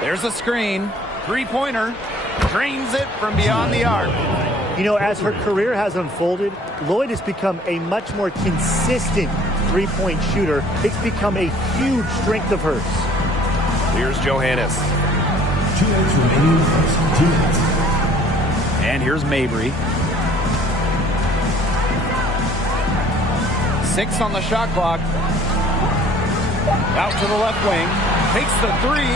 There's a screen. Three-pointer. Drains it from beyond the arc. You know, as her career has unfolded, Lloyd has become a much more consistent three-point shooter. It's become a huge strength of hers. Here's Johannes. 2 minutes remaining. 2 minutes. And here's Mabry. 6 on the shot clock. Out to the left wing. Takes the three.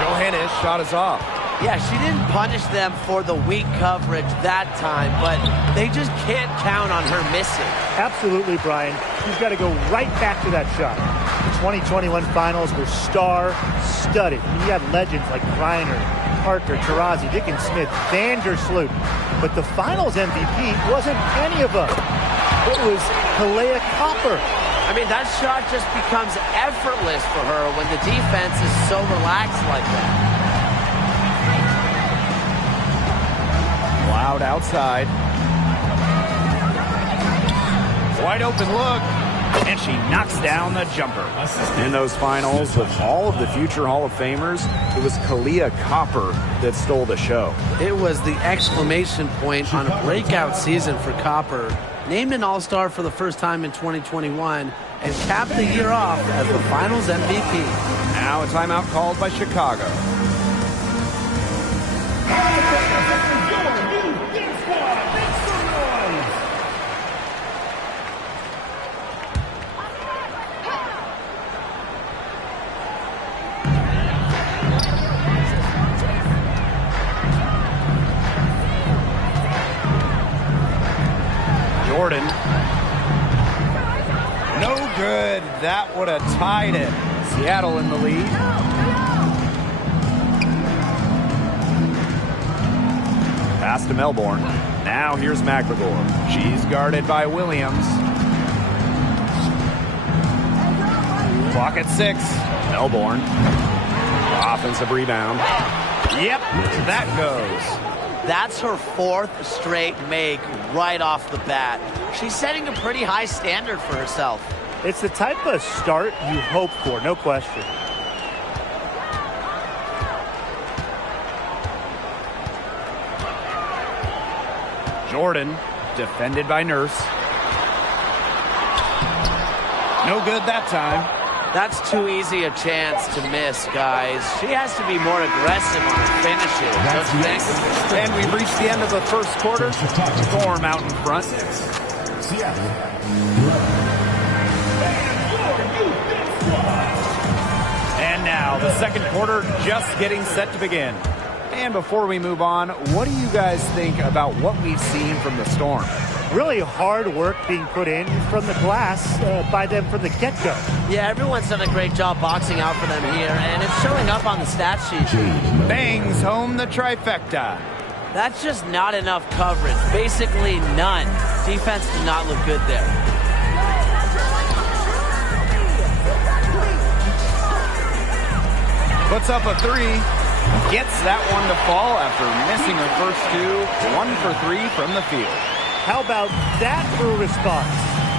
Johannes' shot is off. Yeah, she didn't punish them for the weak coverage that time, but they just can't count on her missing. Absolutely, Brian. She's got to go right back to that shot. The 2021 finals were star-studded. You had legends like Reiner, Parker, Taurasi, Dickens-Smith, Vandersloot. But the finals MVP wasn't any of them. It was Kalea Copper. I mean, that shot just becomes effortless for her when the defense is so relaxed like that. Loud outside. Wide open look. And she knocks down the jumper. In those finals, with all of the future Hall of Famers, it was Kalea Copper that stole the show. It was the exclamation point on a breakout season for Copper. Named an All-Star for the first time in 2021 and capped the year off as the finals MVP. Now a timeout called by Chicago. Jordan. No good. That would have tied it. Seattle in the lead. Pass to Melbourne. Now here's McGregor. She's guarded by Williams. Clock at 6. Melbourne. Offensive rebound. Yep, that goes. That's her 4th straight make right off the bat. She's setting a pretty high standard for herself. It's the type of start you hope for, no question. Jordan, defended by Nurse. No good that time. That's too easy a chance to miss, guys. She has to be more aggressive on her finishes, don't you think? And we've reached the end of the first quarter. Storm out in front. And now the second quarter just getting set to begin. And before we move on, what do you guys think about what we've seen from the Storm? Really hard work being put in from the glass by them from the get-go. Yeah, everyone's done a great job boxing out for them here, and it's showing up on the stat sheet. Bangs home the trifecta. That's just not enough coverage. Basically none. Defense did not look good there. Puts up a 3. Gets that one to fall after missing her first 2. 1 for 3 from the field. How about that for a response?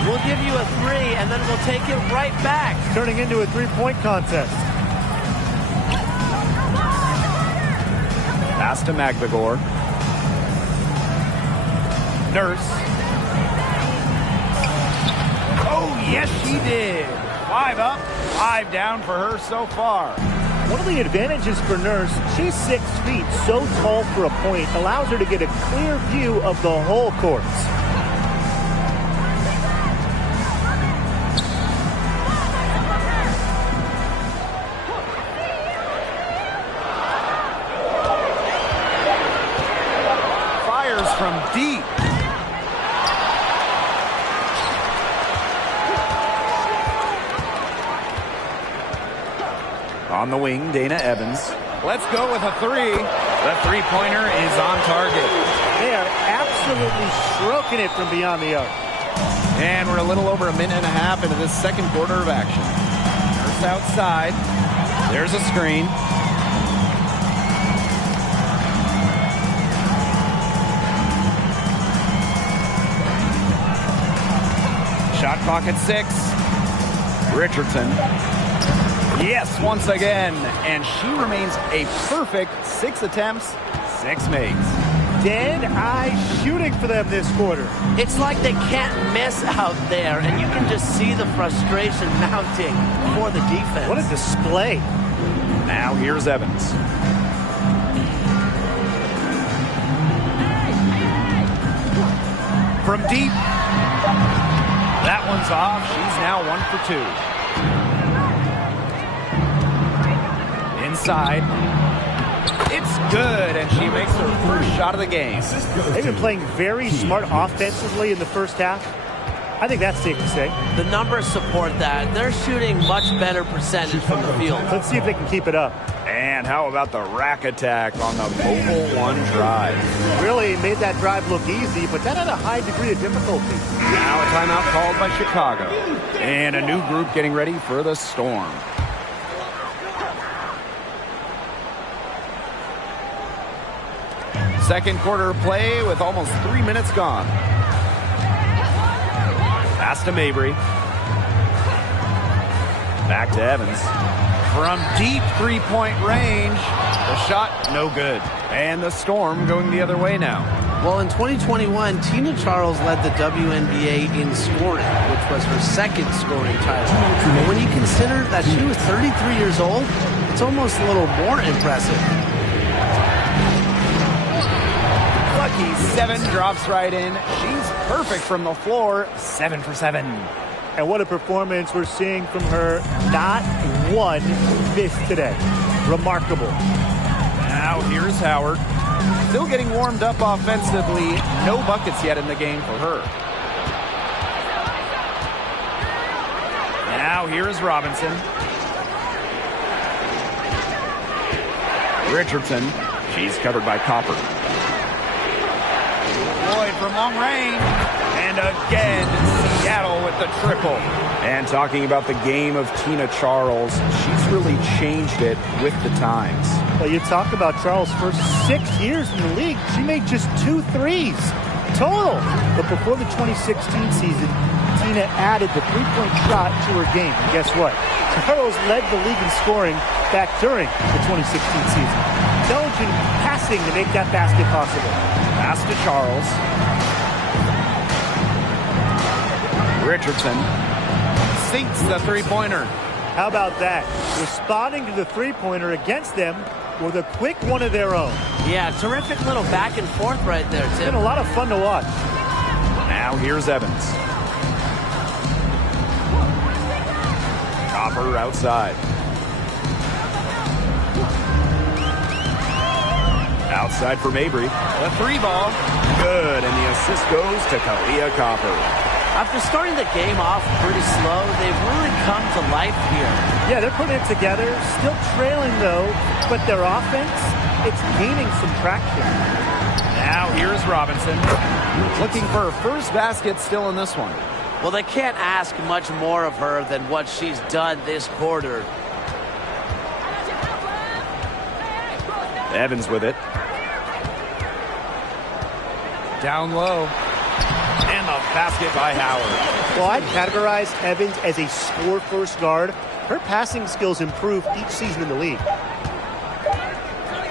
We'll give you a 3, and then we'll take it right back. Turning into a three-point contest. Pass to McGregor. Nurse. Oh, yes, she did. 5 up, 5 down for her so far. One of the advantages for Nurse, she's 6 feet, so tall for a point, allows her to get a clear view of the whole court. Fires from deep. On the wing, Dana Evans. Let's go with a 3. The three-pointer is on target. They are absolutely stroking it from beyond the arc. And we're a little over a minute and a half into this second quarter of action. Nurse outside. There's a screen. Shot clock at 6. Richardson. Yes, once again. And she remains a perfect 6 attempts, 6 makes. Dead eye shooting for them this quarter. It's like they can't miss out there, and you can just see the frustration mounting for the defense. What a display. Now here's Evans. From deep. That one's off. She's now 1 for 2. Inside. It's good, and she makes her first shot of the game. They've been playing very smart offensively in the first half. I think that's safe to say. The numbers support that. They're shooting much better percentage from the field. Let's see if they can keep it up. And how about the rack attack on the mobile 1 drive? Really made that drive look easy, but that had a high degree of difficulty. Now a timeout called by Chicago. And a new group getting ready for the Storm. Second quarter play with almost 3 minutes gone. Pass to Mabry. Back to Evans. From deep three-point range. The shot, no good. And the Storm going the other way now. Well, in 2021, Tina Charles led the WNBA in scoring, which was her second scoring title. But when you consider that she was 33 years old, it's almost a little more impressive. Lucky 7 drops right in. She's perfect from the floor. 7 for 7. And what a performance we're seeing from her. Not one miss today. Remarkable. Now here's Howard. Still getting warmed up offensively. No buckets yet in the game for her. Now here's Robinson. Richardson. She's covered by Copper. Lloyd from long range. And again, Seattle with the triple. And talking about the game of Tina Charles, she's really changed it with the times. Well, you talk about Charles' first 6 years in the league. She made just 2 threes total. But before the 2016 season, Tina added the three-point shot to her game. And guess what? Charles led the league in scoring back during the 2016 season. Intelligent passing to make that basket possible. Pass to Charles. Richardson sinks the three-pointer. How about that? Responding to the three-pointer against them with a quick one of their own. Yeah, terrific little back and forth right there, It's Tim. been a lot of fun to watch. Now here's Evans. Copper outside. Outside for Mabry. The 3-ball. Good, and the assist goes to Kalia Copper. After starting the game off pretty slow, they've really come to life here. Yeah, they're putting it together. Still trailing, though, but their offense, it's gaining some traction. Now here's Robinson. Looking for her first basket still in this one. Well, they can't ask much more of her than what she's done this quarter. Evans with it. Down low. And the basket by Howard. Well, I'd categorize Evans as a score-first guard. Her passing skills improve each season in the league.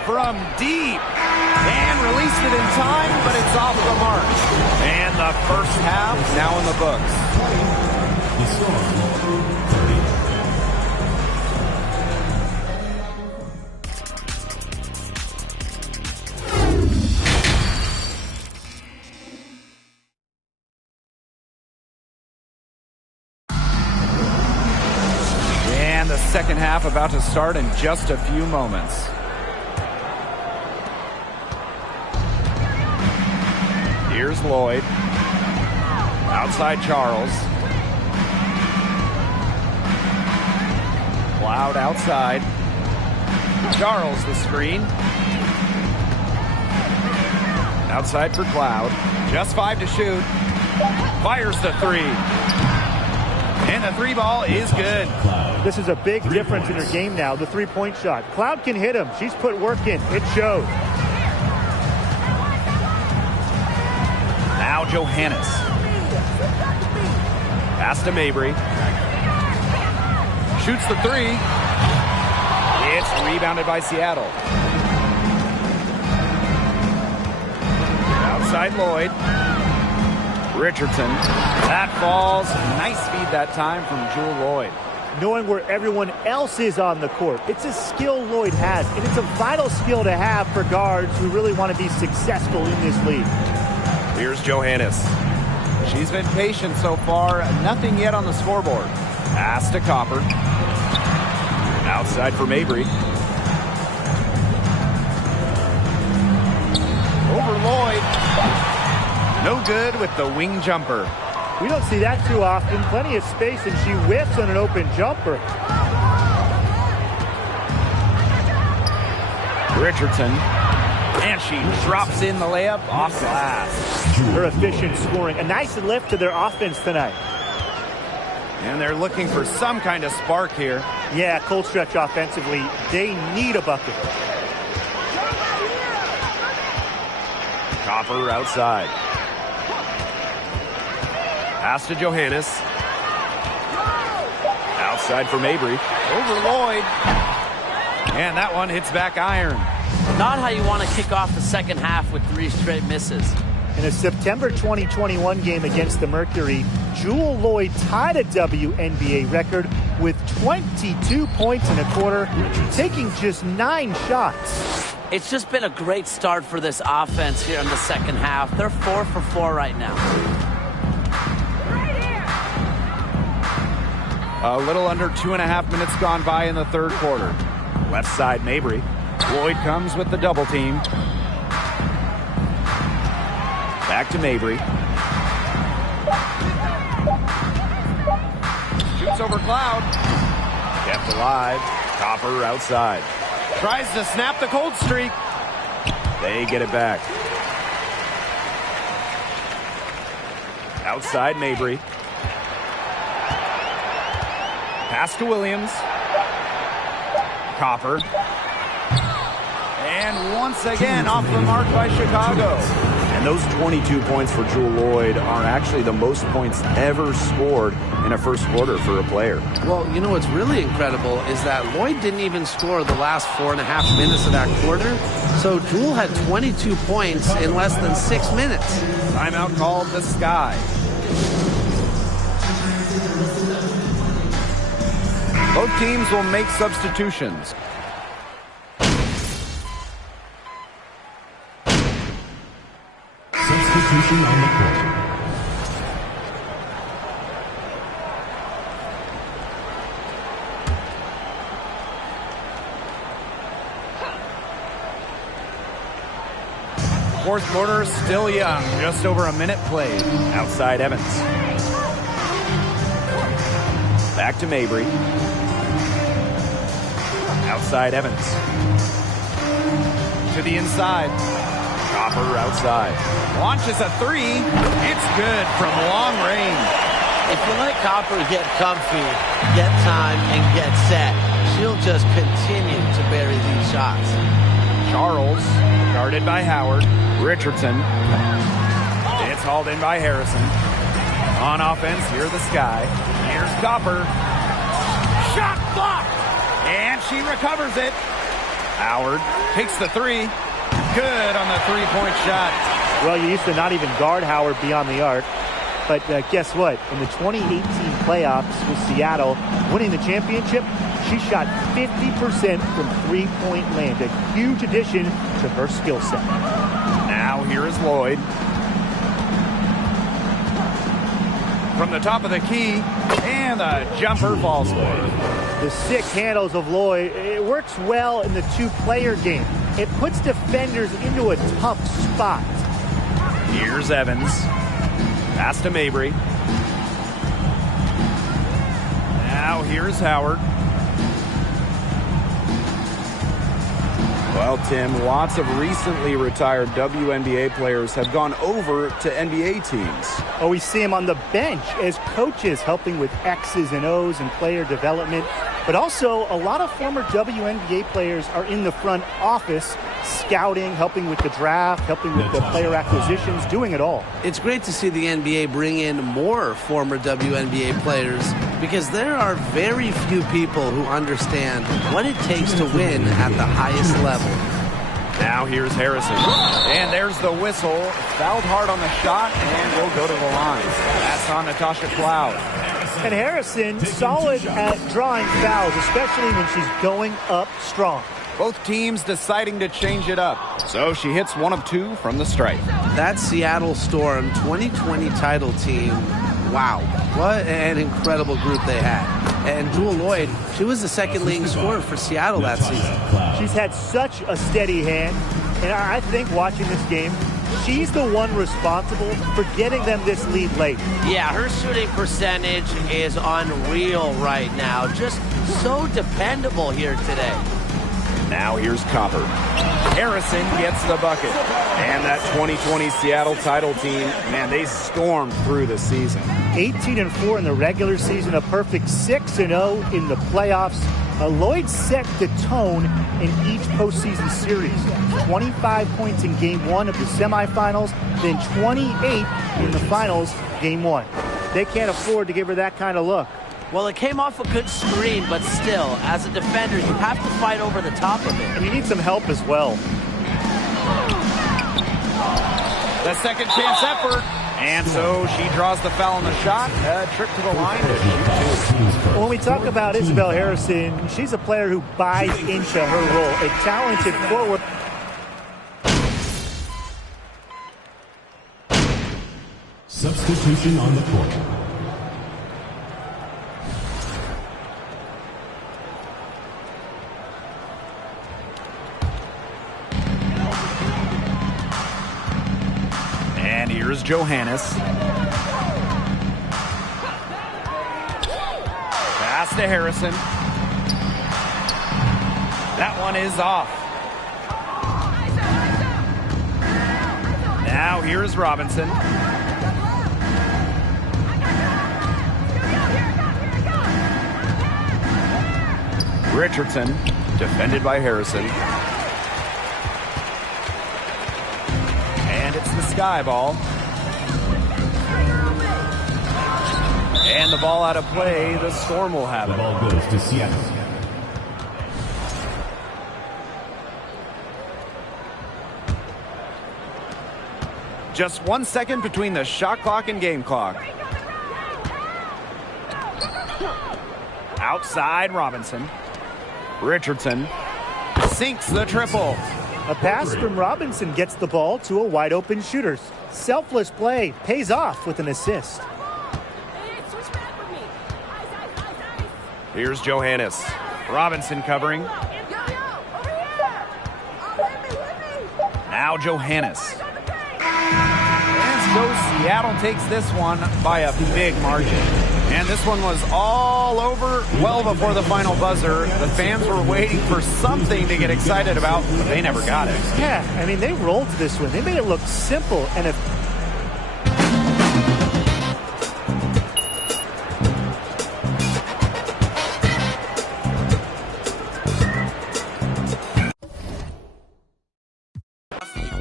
From deep. And released it in time, but it's off the mark. And the first half now in the books. The Storm, 30. And the second half about to start in just a few moments. Here's Lloyd. Outside Charles. Cloud outside. Charles the screen. Outside for Cloud. Just 5 to shoot. Fires the 3. And the 3-ball is good. This is a big difference in her game now, the three-point shot. Cloud can hit him. She's put work in. It shows. Now Johannes. Pass to Mabry. Shoots the 3. It's rebounded by Seattle. Outside Lloyd. Richardson. That falls. Nice feed that time from Jewel Lloyd. Knowing where everyone else is on the court. It's a skill Lloyd has, and it's a vital skill to have for guards who really want to be successful in this league. Here's Johannes. She's been patient so far. Nothing yet on the scoreboard. Pass to Copper. Outside for Mabry. Over Lloyd. No good with the wing jumper. We don't see that too often. Plenty of space, and she whiffs on an open jumper. Richardson. And she drops in the layup off glass. Her efficient scoring. A nice lift to their offense tonight. And they're looking for some kind of spark here. Yeah, cold stretch offensively. They need a bucket. Copper outside. Pass to Johannes. Outside for Mabry. Over Lloyd. And that one hits back iron. Not how you want to kick off the second half with 3 straight misses. In a September 2021 game against the Mercury, Jewel Lloyd tied a WNBA record with 22 points in a quarter, taking just 9 shots. It's just been a great start for this offense here in the second half. They're 4 for 4 right now. A little under 2.5 minutes gone by in the third quarter. Left side, Mabry. Lloyd comes with the double team. Back to Mabry. Shoots over Cloud. Kept alive. Copper outside. Tries to snap the cold streak. They get it back. Outside Mabry. Pass to Williams. Copper. And once again off the mark by Chicago. And those 22 points for Jewel Lloyd are actually the most points ever scored in a first quarter for a player. Well, you know what's really incredible is that Lloyd didn't even score the last 4.5 minutes of that quarter. So Jewel had 22 points in less than 6 minutes. Timeout called the Sky. Both teams will make substitutions. Substitution on the court. Fourth quarter still young, just over a minute played. Outside Evans. Back to Mabry. Outside Evans. To the inside. Copper outside. Launches a 3. It's good from long range. If you let Copper get comfy, get time, and get set, she'll just continue to bury these shots. Charles, guarded by Howard. Richardson. It's hauled in by Harrison. On offense, here's the Sky. Here's Copper. Shot blocked! And she recovers it. Howard takes the 3. Good on the 3-point shot. Well, you used to not even guard Howard beyond the arc. But guess what? In the 2018 playoffs with Seattle, winning the championship, she shot 50% from three-point land. A huge addition to her skill set. Now here is Lloyd. From the top of the key, and the jumper falls Lloyd. The sick handles of Lloyd, it works well in the two-player game. It puts defenders into a tough spot. Here's Evans. Pass to Mabry. Now here's Howard. Well, Tim, lots of recently retired WNBA players have gone over to NBA teams. Oh, we see them on the bench as coaches helping with X's and O's and player development. But also, a lot of former WNBA players are in the front office, scouting, helping with the draft, helping with the player acquisitions, doing it all. It's great to see the NBA bring in more former WNBA players because there are very few people who understand what it takes to win at the highest level. Now here's Harrison. And there's the whistle. Fouled hard on the shot and will go to the line. That's on Natasha Cloud. And Harrison, solid at drawing fouls, especially when she's going up strong. Both teams deciding to change it up. So she hits 1 of 2 from the stripe. That Seattle Storm 2020 title team, wow, what an incredible group they had. And Jewel Lloyd, she was the second leading scorer for Seattle that season. She's had such a steady hand, and I think watching this game, she's the one responsible for getting them this lead late. Yeah, her shooting percentage is unreal right now. Just so dependable here today. Now here's Copper. Harrison gets the bucket. And that 2020 Seattle title team, man, they stormed through the season. 18-4 in the regular season, a perfect 6-0 in the playoffs. Lloyd set the tone in each postseason series. 25 points in Game 1 of the semifinals, then 28 in the finals, Game 1. They can't afford to give her that kind of look. Well, it came off a good screen, but still, as a defender, you have to fight over the top of it. And you need some help as well. The second chance effort. And so she draws the foul on the shot. A trip to the line to shoot 2. When we talk about Isabel Harrison, she's a player who buys into her role. A talented forward. Substitution on the court. And here's Johannes. Pass to Harrison. That one is off. Now here's Robinson. Richardson, defended by Harrison. And it's the Sky ball. And the ball out of play. The Storm will have The it. ball goes to Seattle. Just 1 second between the shot clock and game clock. Outside Robinson. Richardson sinks the triple. A pass from Robinson gets the ball to a wide open shooter. Selfless play pays off with an assist. Here's Johannes. Robinson covering. Now Johannes. And so Seattle takes this one by a big margin. And this one was all over well before the final buzzer. The fans were waiting for something to get excited about, but they never got it. Yeah, I mean, they rolled this one. They made it look simple and if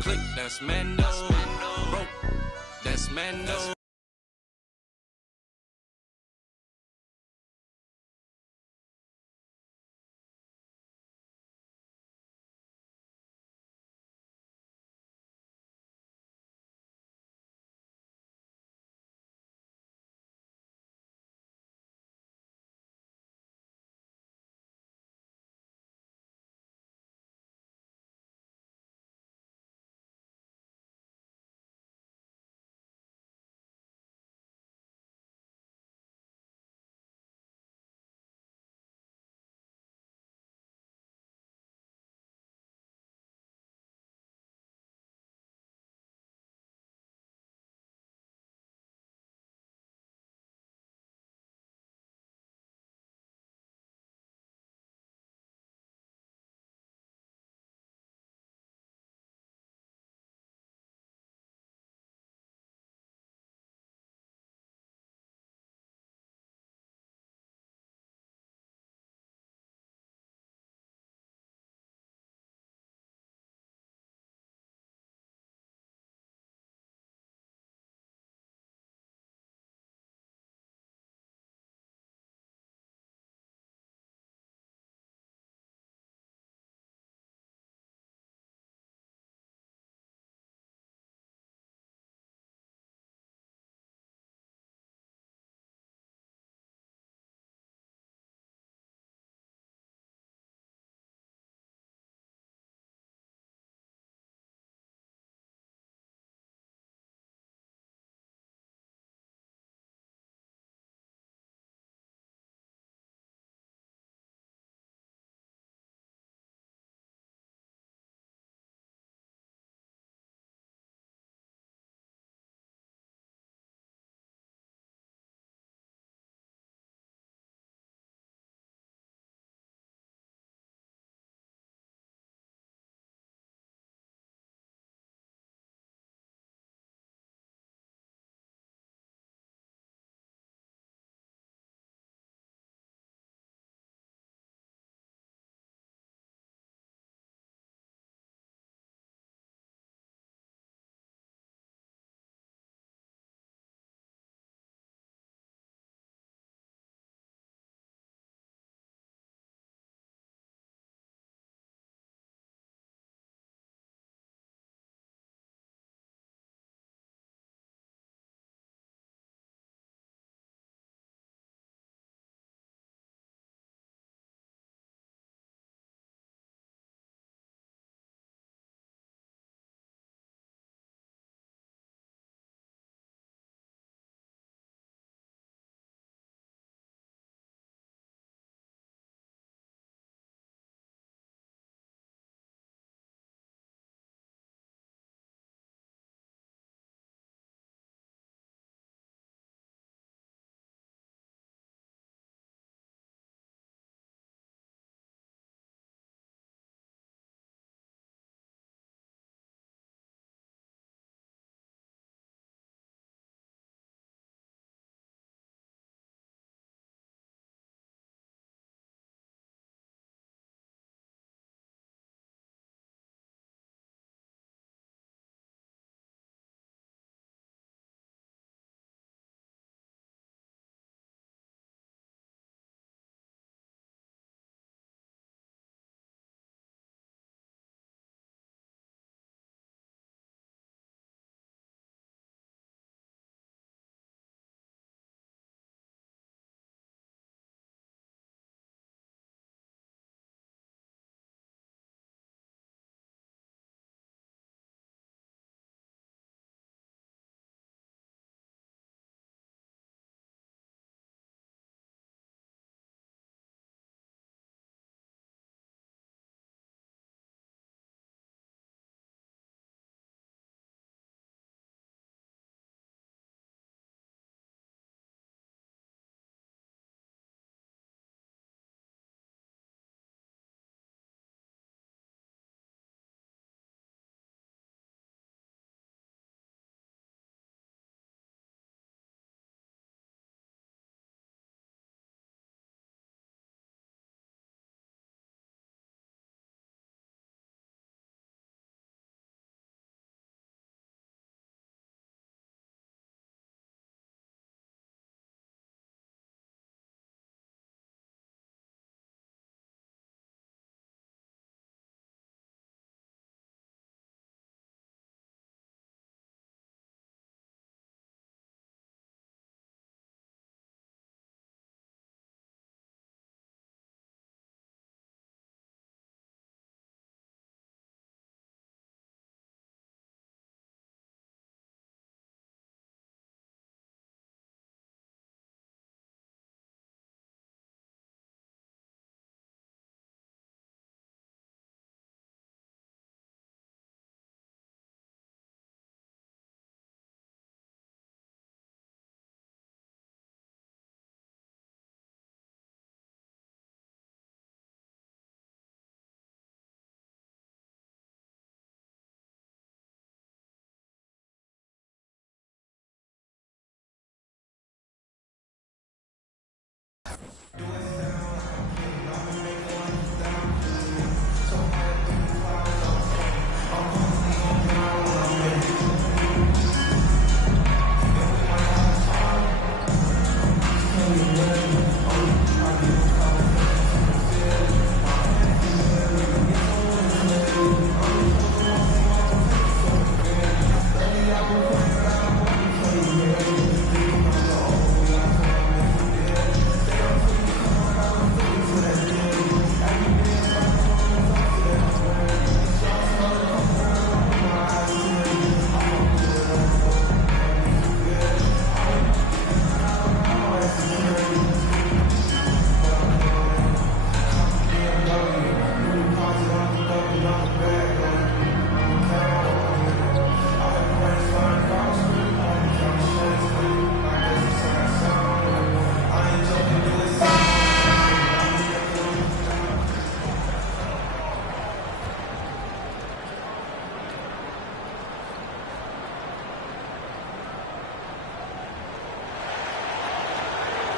Click, that's Mando. That's Mando.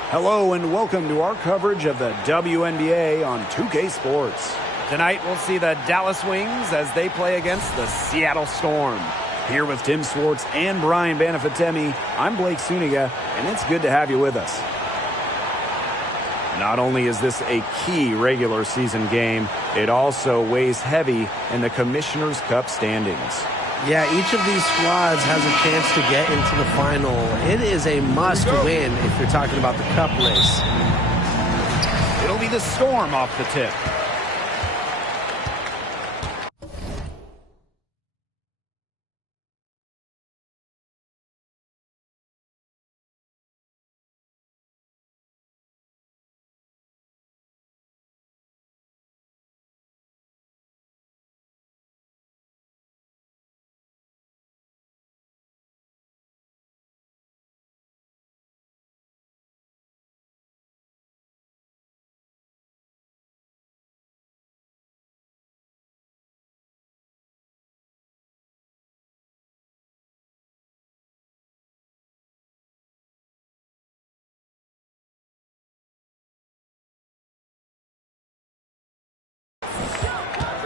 Hello and welcome to our coverage of the WNBA on 2K Sports. Tonight we'll see the Dallas Wings as they play against the Seattle Storm. Here with Tim Swartz and Brian Banafitemi, I'm Blake Suniga, and it's good to have you with us. Not only is this a key regular season game, it also weighs heavy in the Commissioner's Cup standings. Yeah, each of these squads has a chance to get into the final. It is a must win if you're talking about the cup race. It'll be the Storm off the tip.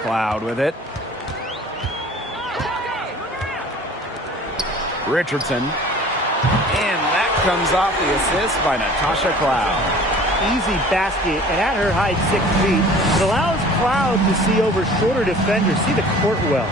Cloud with it. Richardson. And that comes off the assist by Natasha Cloud. Easy basket, and at her height, 6 feet, it allows Cloud to see over shorter defenders, see the court well.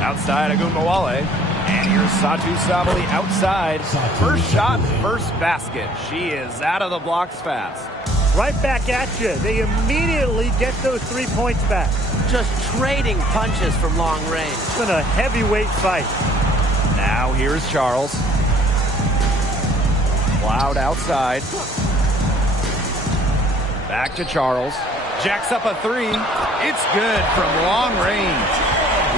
Outside Wnba. And here's Satu Sabali outside. First shot, first basket. She is out of the blocks fast. Right back at you. They immediately get those 3 points back. Just trading punches from long range. It's been a heavyweight fight. Now here's Charles. Cloud outside. Back to Charles. Jacks up a three. It's good from long range.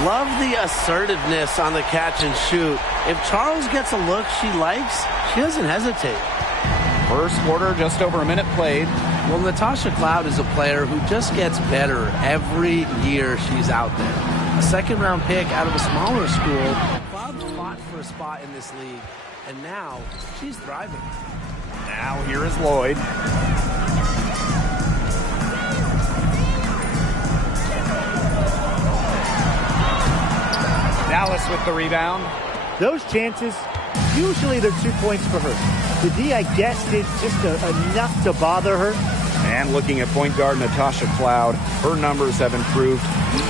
Love the assertiveness on the catch and shoot. If Charles gets a look she likes, she doesn't hesitate. First quarter, just over a minute played. Well, Natasha Cloud is a player who just gets better every year she's out there. A second-round pick out of a smaller school. Cloud fought for a spot in this league, and now she's thriving. Now here is Lloyd. Dallas with the rebound. Those chances, usually they're 2 points for her. The D, I guess, did just enough to bother her. And looking at point guard Natasha Cloud, her numbers have improved each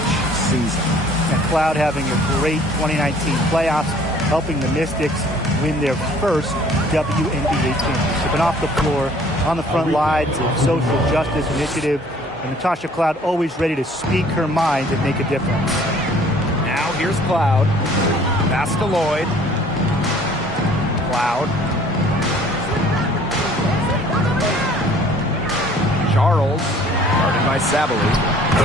season. And Cloud having a great 2019 playoffs, helping the Mystics win their first WNBA championship. And off the floor, on the front lines of social justice initiative, and Natasha Cloud always ready to speak her mind and make a difference. Now here's Cloud. Pass to Lloyd. Cloud. Charles, guarded by Sabali.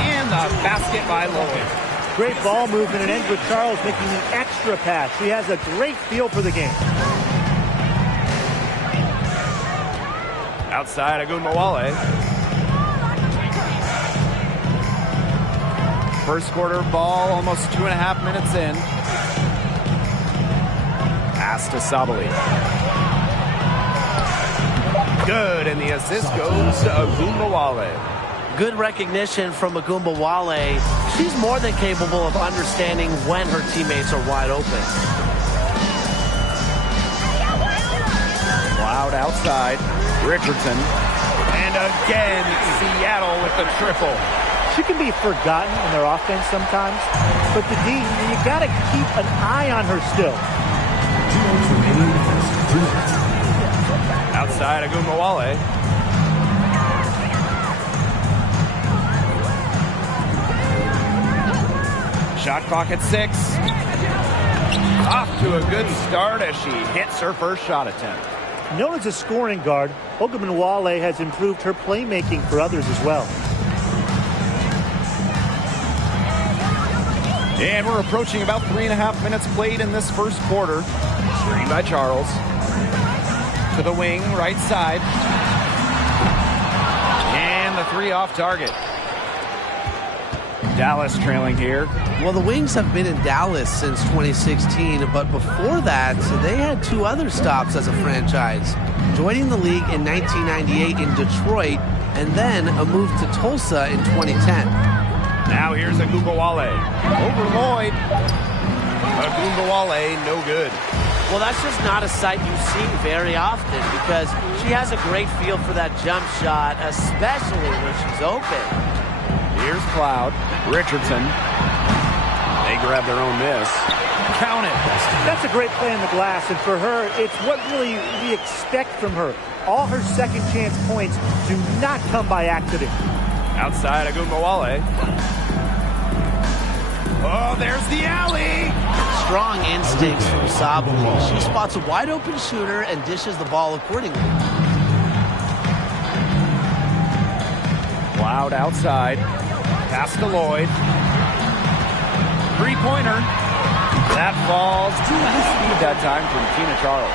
And the basket by Lloyd. Great ball movement and ends with Charles making an extra pass. She has a great feel for the game. Outside Wnba. First quarter ball, almost 2.5 minutes in. Pass to Sabali. Good, and the assist goes to Wnba. Good recognition from Wnba. She's more than capable of understanding when her teammates are wide open. Cloud outside. Richardson. And again, Seattle with the triple. She can be forgotten in their offense sometimes, but the D, you got to keep an eye on her still. Outside Wnba. Shot clock at 6. Off to a good start as she hits her first shot attempt. Known as a scoring guard, Wnba has improved her playmaking for others as well. And we're approaching about 3.5 minutes played in this first quarter. Screen by Charles. To the wing, right side. And the three off target. Dallas trailing here. Well, the Wings have been in Dallas since 2016, but before that, they had 2 other stops as a franchise. Joining the league in 1998 in Detroit, and then a move to Tulsa in 2010. Now here's Wnba over Lloyd. Wnba, no good. Well, that's just not a sight you see very often because she has a great feel for that jump shot, especially when she's open. Here's Cloud. Richardson. They grab their own miss. Count it. That's a great play on the glass, and for her, it's what really we expect from her. All her second chance points do not come by accident. Outside Wnba. Oh, there's the alley. Strong instincts from Sabali. She spots a wide open shooter and dishes the ball accordingly. Cloud outside. Pass to Lloyd. Three-pointer. That falls to the speed that time from Tina Charles.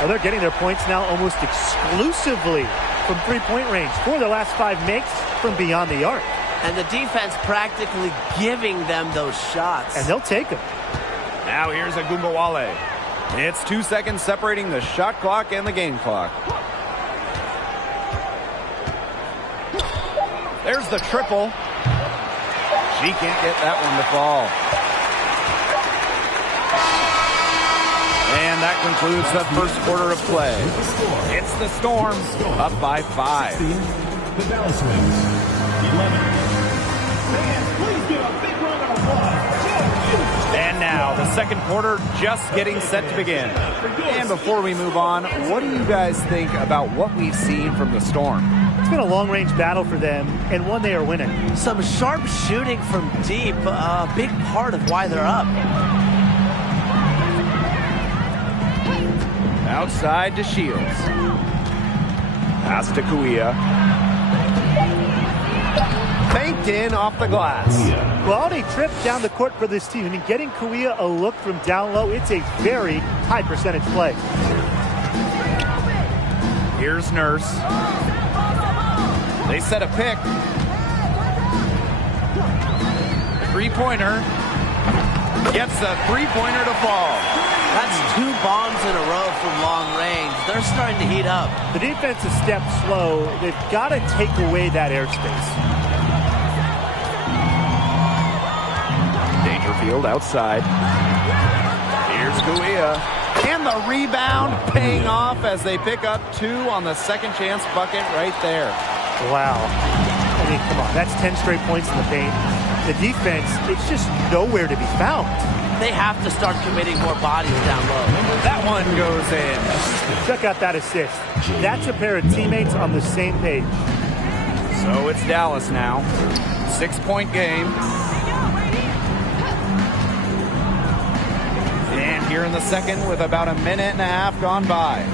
Well, they're getting their points now almost exclusively from three-point range. 4 of their last 5 makes from beyond the arc. And the defense practically giving them those shots. And they'll take them. Now here's Wnba. It's 2 seconds separating the shot clock and the game clock. There's the triple. She can't get that one to fall. And that concludes the first quarter of play. It's the Storm up by 5. The Dallas Wings, 11. Please give a big round of applause. And now the second quarter just getting set to begin. And before we move on, what do you guys think about what we've seen from the Storm? It's been a long-range battle for them, and one they are winning. Some sharp shooting from deep, a big part of why they're up. Outside to Shields. Pass to Kuia. Banked in off the glass. Quality trip down the court for this team. I mean, getting Kuia a look from down low, it's a very high percentage play. Here's Nurse. They set a pick. Three-pointer. Gets a three-pointer to fall. That's 2 bombs in a row from long range. They're starting to heat up. The defense is stepped slow. They've got to take away that airspace. Dangerfield outside. Here's Kuia. And the rebound paying off as they pick up 2 on the second chance bucket right there. Wow. I mean, come on. That's 10 straight points in the paint. The defense, it's just nowhere to be found. They have to start committing more bodies down low. That one goes in. Check out that assist. That's a pair of teammates on the same page. So it's Dallas now. 6-point game. And here in the second with about a minute and a half gone by.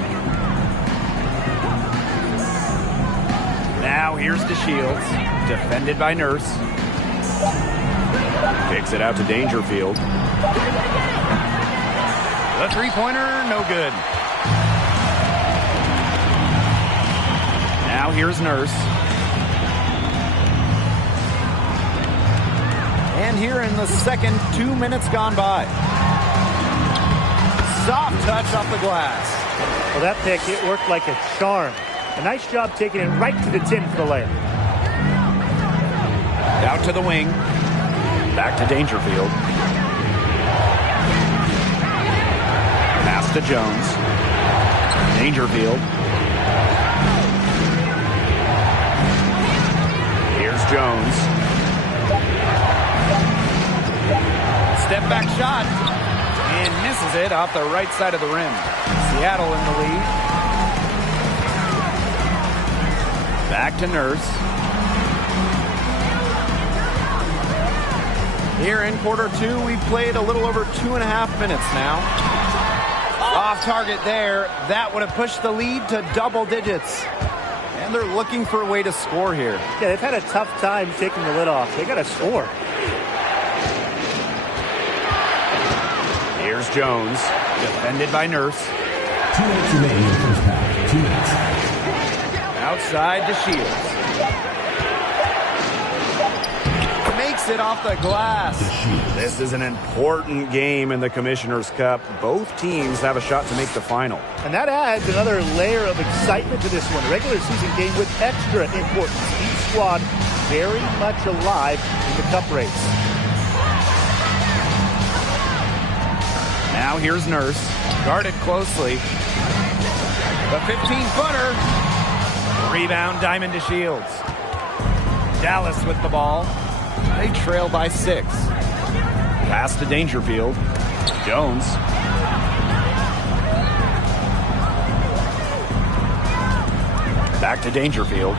Now here's to Shields. Defended by Nurse. Kicks it out to Dangerfield. The three-pointer, no good. Now here's Nurse. And here in the second, 2 minutes gone by. Soft touch off the glass. Well, that pick, it worked like a charm. A nice job taking it right to the tin for the layup. Out to the wing. Back to Dangerfield. Pass to Jones. Dangerfield. Here's Jones. Step back shot. And misses it off the right side of the rim. Seattle in the lead. Back to Nurse. Here in quarter 2, we've played a little over 2.5 minutes now. Off target there. That would have pushed the lead to double digits. And they're looking for a way to score here. Yeah, they've had a tough time taking the lid off. They got to score. Here's Jones. Defended by Nurse. 2 minutes remaining in the first half. 2 minutes. Outside to Shields. Makes it off the glass. This is an important game in the Commissioner's Cup. Both teams have a shot to make the final. And that adds another layer of excitement to this one. A regular season game with extra importance. Each squad very much alive in the cup race. Now here's Nurse. Guarded closely. The 15-footer. Rebound, Diamond to Shields. Dallas with the ball. They trail by 6. Pass to Dangerfield. Jones. Back to Dangerfield.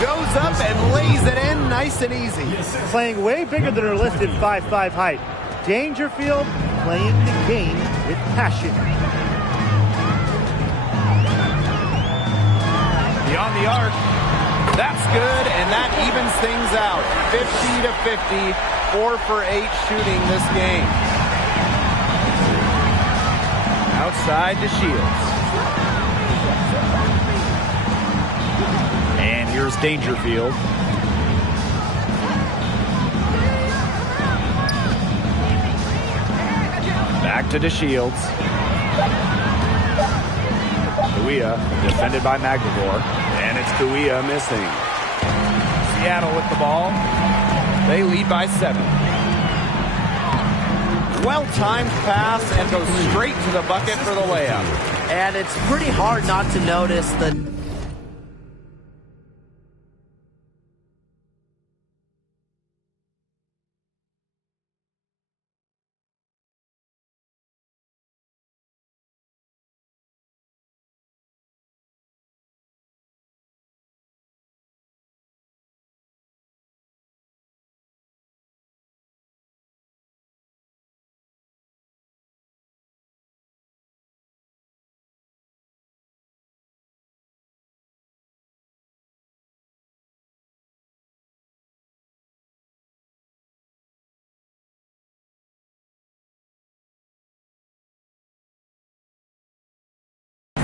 Goes up and lays it in nice and easy. Playing way bigger than her listed 5'5" height. Dangerfield playing the game with passion. Beyond the arc. That's good, and that evens things out. 50-50, 4 for 8 shooting this game. Outside to Shields. And here's Dangerfield. Back to DeShields. Kuia, defended by Magdalor. And it's Kuia missing. Seattle with the ball. They lead by 7. Well-timed pass and goes straight to the bucket for the layup. And it's pretty hard not to notice the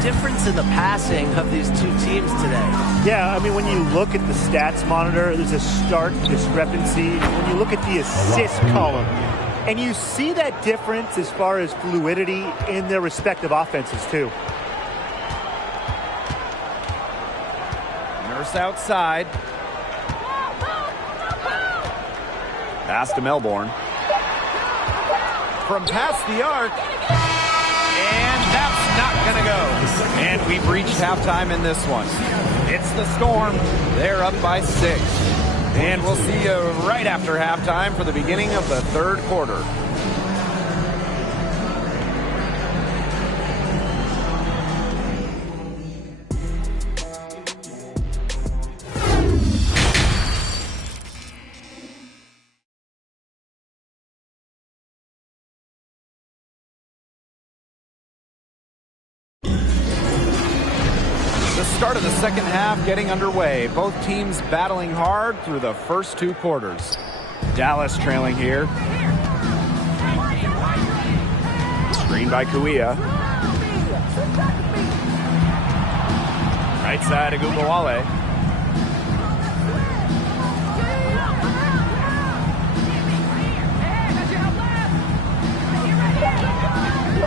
difference in the passing of these two teams today. Yeah, I mean, when you look at the stats monitor, there's a stark discrepancy. When you look at the assist column, and you see that difference as far as fluidity in their respective offenses, too. Nurse outside. Pass to Melbourne. From past the arc. And that's not going to go. And we've reached halftime in this one. It's the Storm. They're up by 6. And we'll see you right after halftime for the beginning of the third quarter. The start of the second half getting underway. Both teams battling hard through the first 2 quarters. Dallas trailing here. Screen by Kuia. Right side of Wnba.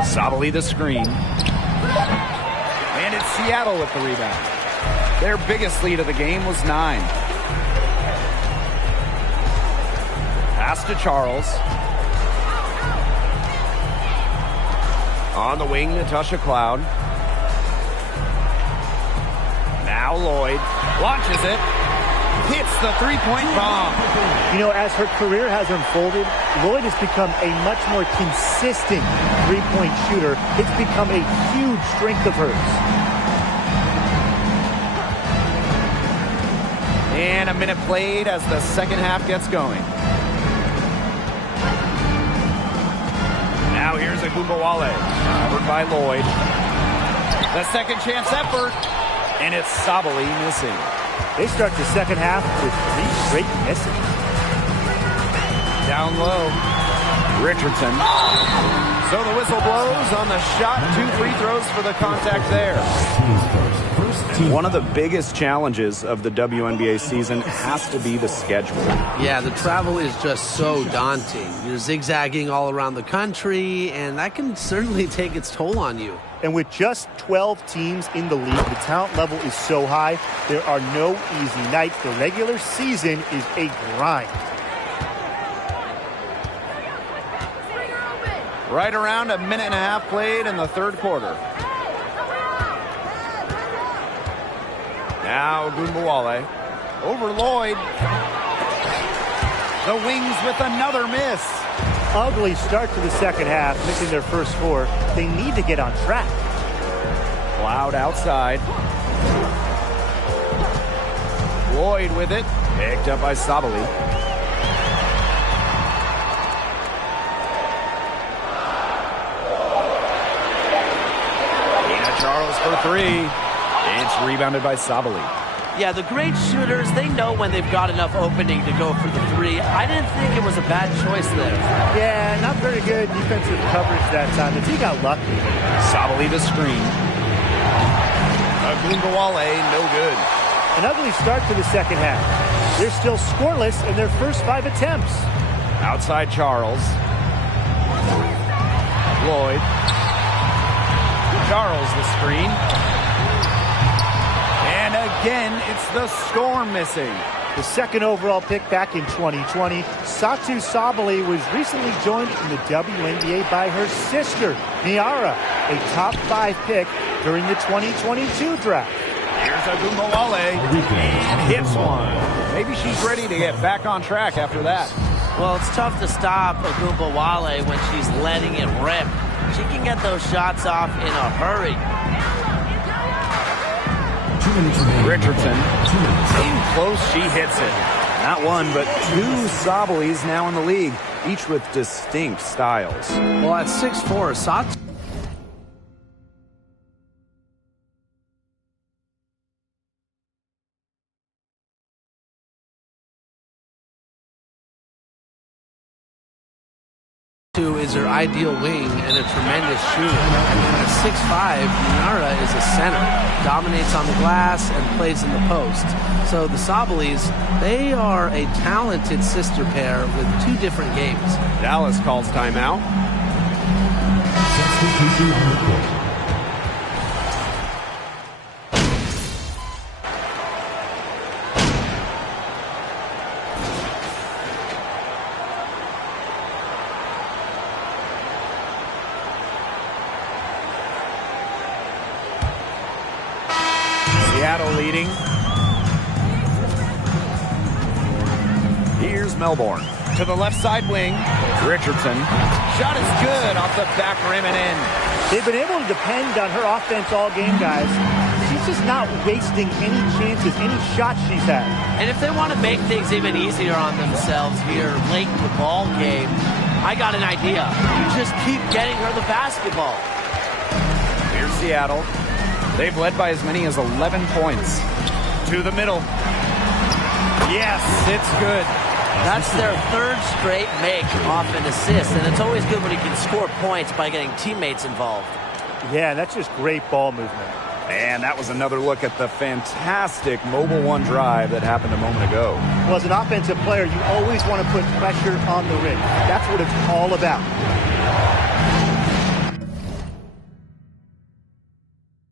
Sabali the screen. And it's Seattle with the rebound. Their biggest lead of the game was 9. Pass to Charles. On the wing, Natasha Cloud. Now Lloyd launches it. Hits the three-point bomb. You know, as her career has unfolded, Lloyd has become a much more consistent three-point shooter. It's become a huge strength of hers. And a minute played as the second half gets going. Now here's a Wnba, covered by Lloyd. The second chance effort, and it's Sabali missing. They start the second half with 3 straight misses. Down low, Richardson. So the whistle blows on the shot. 2 free throws for the contact there. Teams first. One of the biggest challenges of the WNBA season has to be the schedule. Yeah, the travel is just so daunting. You're zigzagging all around the country, and that can certainly take its toll on you. And with just 12 teams in the league, the talent level is so high, there are no easy nights. The regular season is a grind. Right around a minute and a half played in the third quarter. Now Wnba over Lloyd. The Wings with another miss. Ugly start to the second half, missing their first four. They need to get on track. Cloud outside. Lloyd with it. Picked up by Sabali. Charles for three. It's rebounded by Sabali. Yeah, the great shooters, they know when they've got enough opening to go for the three. I didn't think it was a bad choice there. Yeah, not very good defensive coverage that time. The team got lucky. Sabali the screen. Wnba, no good. An ugly start to the second half. They're still scoreless in their first 5 attempts. Outside Charles. Lloyd. Charles the screen. And again, it's the Storm missing. The second overall pick back in 2020, Satou Sabali was recently joined in the WNBA by her sister, Niara, a top 5 pick during the 2022 draft. Here's Wnba and hits one. Maybe she's ready to get back on track after that. Well, it's tough to stop Wnba when she's letting it rip. She can get those shots off in a hurry. Richardson, in close, she hits it. Not one, but 2 Sabalis now in the league, each with distinct styles. Well, at 6'4", Satou is her ideal wing and a tremendous shooter. At 6'5", Niara is a center, dominates on the glass and plays in the post. So the Sabalis, they are a talented sister pair with 2 different games. Dallas calls timeout. Substitution on the court. Seattle leading. Here's Melbourne. To the left side wing. Richardson. Shot is good off the back rim and in. They've been able to depend on her offense all game, guys. She's just not wasting any chances, any shots she's had. And if they want to make things even easier on themselves here late in the ball game, I got an idea. You just keep getting her the basketball. Here's Seattle. They've led by as many as 11 points. To the middle. Yes, it's good. That's their 3rd straight make off an assist, and it's always good when you can score points by getting teammates involved. Yeah, that's just great ball movement. And that was another look at the fantastic Mobile One drive that happened a moment ago. Well, as an offensive player, you always want to put pressure on the rim. That's what it's all about.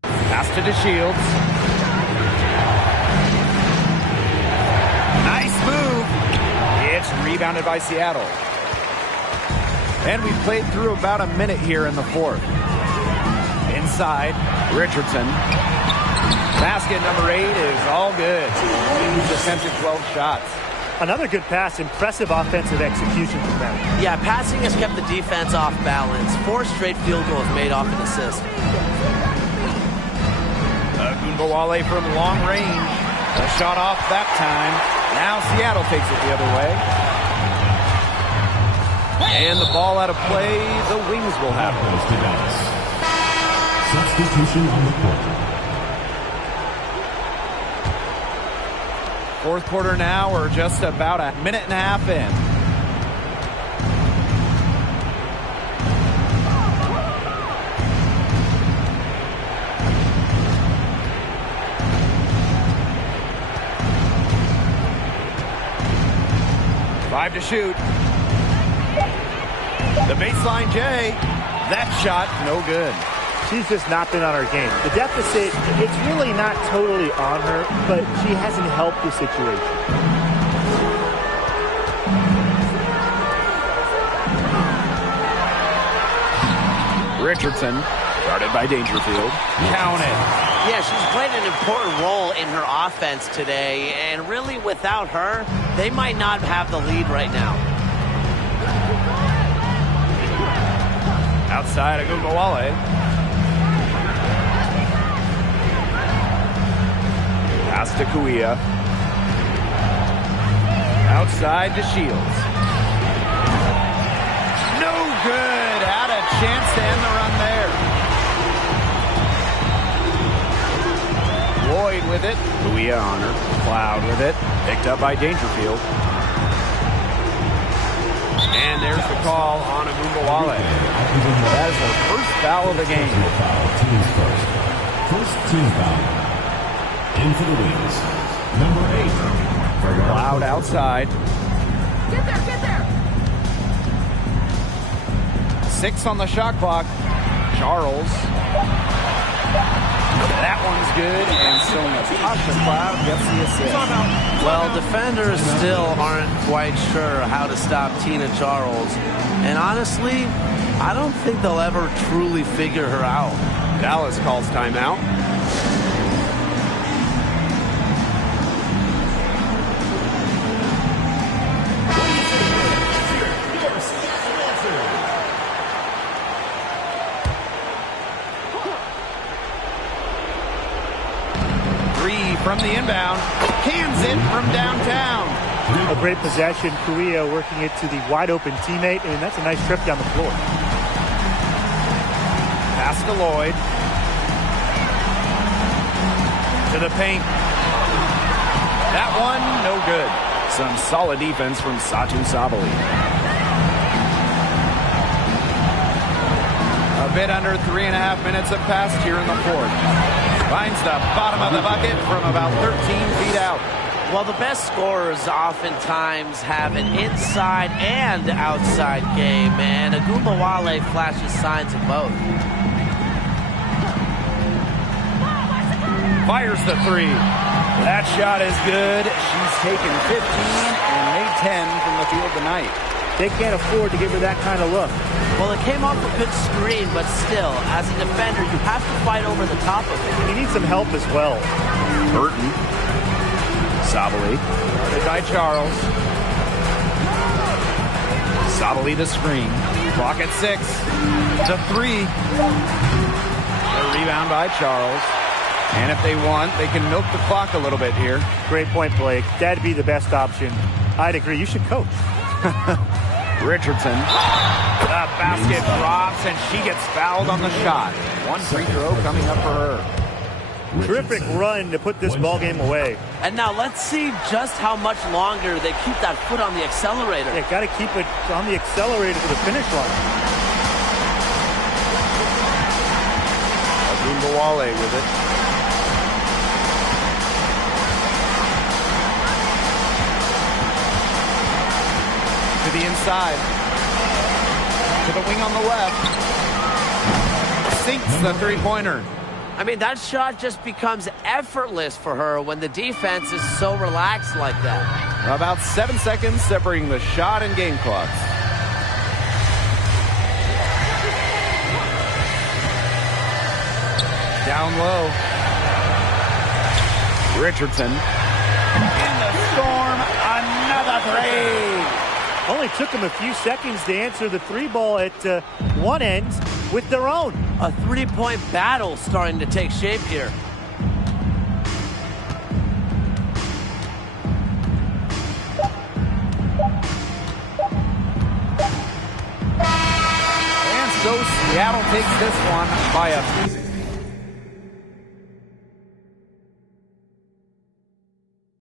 Pass to DeShields. Nice move. It's rebounded by Seattle. And we've played through about a minute here in the fourth. Inside, Richardson. Basket number 8 is all good. He's attempted 12 shots. Another good pass, impressive offensive execution from them. Yeah, passing has kept the defense off balance. 4 straight field goals made off an assist. Wnba from long range. A shot off that time. Now Seattle takes it the other way. And the ball out of play. The Wings will have it. Substitution on the court. Fourth quarter now. We're just about a minute and a half in. 5 to shoot. The baseline J. That shot, no good. She's just not been on her game. The deficit, it's really not totally on her, but she hasn't helped the situation. Richardson, guarded by Dangerfield. Counted. Yeah, she's played an important role in her offense today, and really without her, they might not have the lead right now. Outside of Wnba. Pass to Kuia. Outside to Shields. No good. Had a chance to end the run there. Lloyd with it. Kuia on her. Cloud with it. Picked up by Dangerfield. And there's the call on Wnba. That is her first foul of the game. First team foul. In for the Wings. Number 8. Cloud outside. Get there, get there. 6 on the shot clock. Charles. That one's good, and so Natasha Cloud gets the assist. Well, defenders still aren't quite sure how to stop Tina Charles. And honestly, I don't think they'll ever truly figure her out. Dallas calls timeout. From the inbound, cans it from downtown. A great possession. Kuia working it to the wide open teammate, and that's a nice trip down the floor. Pass to Lloyd. To the paint. That one, no good. Some solid defense from Satu Sabali. A bit under 3.5 minutes have passed here in the fourth. Finds the bottom of the bucket from about 13 feet out. Well, the best scorers oftentimes have an inside and outside game, and Wnba flashes signs of both. Fires the 3. That shot is good. She's taken 15 and made 10 from the field tonight. They can't afford to give her that kind of look. Well, it came off a good screen, but still, as a defender, you have to fight over the top of it. He needs some help as well. Burton. Sabali. Guarded by Charles. Sabali to screen. Clock at 6. To 3. A rebound by Charles. And if they want, they can milk the clock a little bit here. Great point, Blake. That'd be the best option. I'd agree. You should coach. Richardson. The basket drops, and she gets fouled on the shot. One free throw coming up for her. Terrific run to put this ball game away. And now let's see just how much longer they keep that foot on the accelerator. Yeah, got to keep it on the accelerator to the finish line. Wnba with it. To the inside. To the wing on the left. Sinks the three-pointer. I mean, that shot just becomes effortless for her when the defense is so relaxed like that. About 7 seconds separating the shot and game clocks. Down low. Richardson. In the storm, another three. Only took them a few seconds to answer the 3 ball at one end with their own. A 3-point battle starting to take shape here. And so Seattle takes this one by a